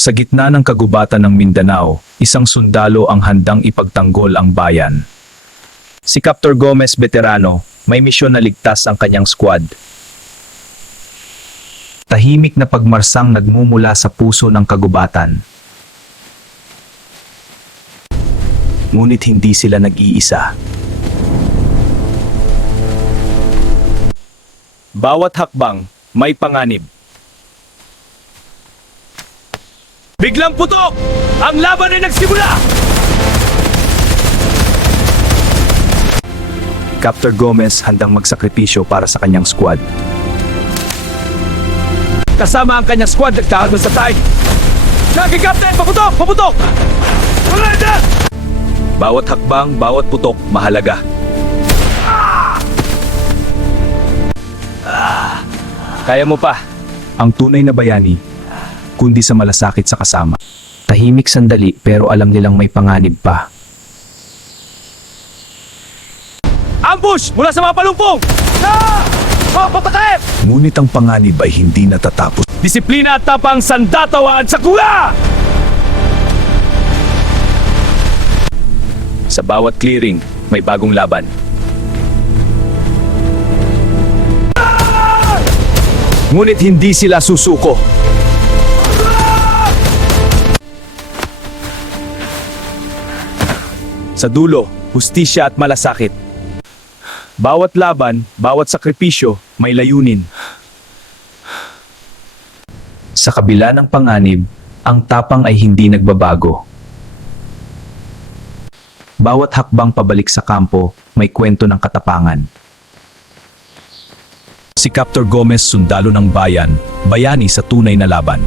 Sa gitna ng kagubatan ng Mindanao, isang sundalo ang handang ipagtanggol ang bayan. Si Captor Gomez Veterano, may misyon na ligtas ang kanyang squad. Tahimik na pagmarsang nagmumula sa puso ng kagubatan. Ngunit hindi sila nag-iisa. Bawat hakbang, may panganib. Biglang putok! Ang laban ay nagsimula! Captor Gomez handang magsakripisyo para sa kanyang squad. Kasama ang kanyang squad, nagtahagon sa tayo. Lagi, Captain! Paputok! Paputok! Wala dyan! Bawat hakbang, bawat putok, mahalaga. Kaya mo pa. Ang tunay na bayani, kundi sa malasakit sa kasama. Tahimik sandali pero alam nilang may panganib pa. Ambush! Mula sa mga palumpong! Patakip! Ngunit ang panganib ay hindi natatapos. Disiplina at tapang sandatawaan sa kuya! Sa bawat clearing, may bagong laban. Ngunit hindi sila susuko. Sa dulo, hustisya at malasakit. Bawat laban, bawat sakripisyo, may layunin. Sa kabila ng panganib, ang tapang ay hindi nagbabago. Bawat hakbang pabalik sa kampo, may kwento ng katapangan. Si Captor Gomez, sundalo ng bayan, bayani sa tunay na laban.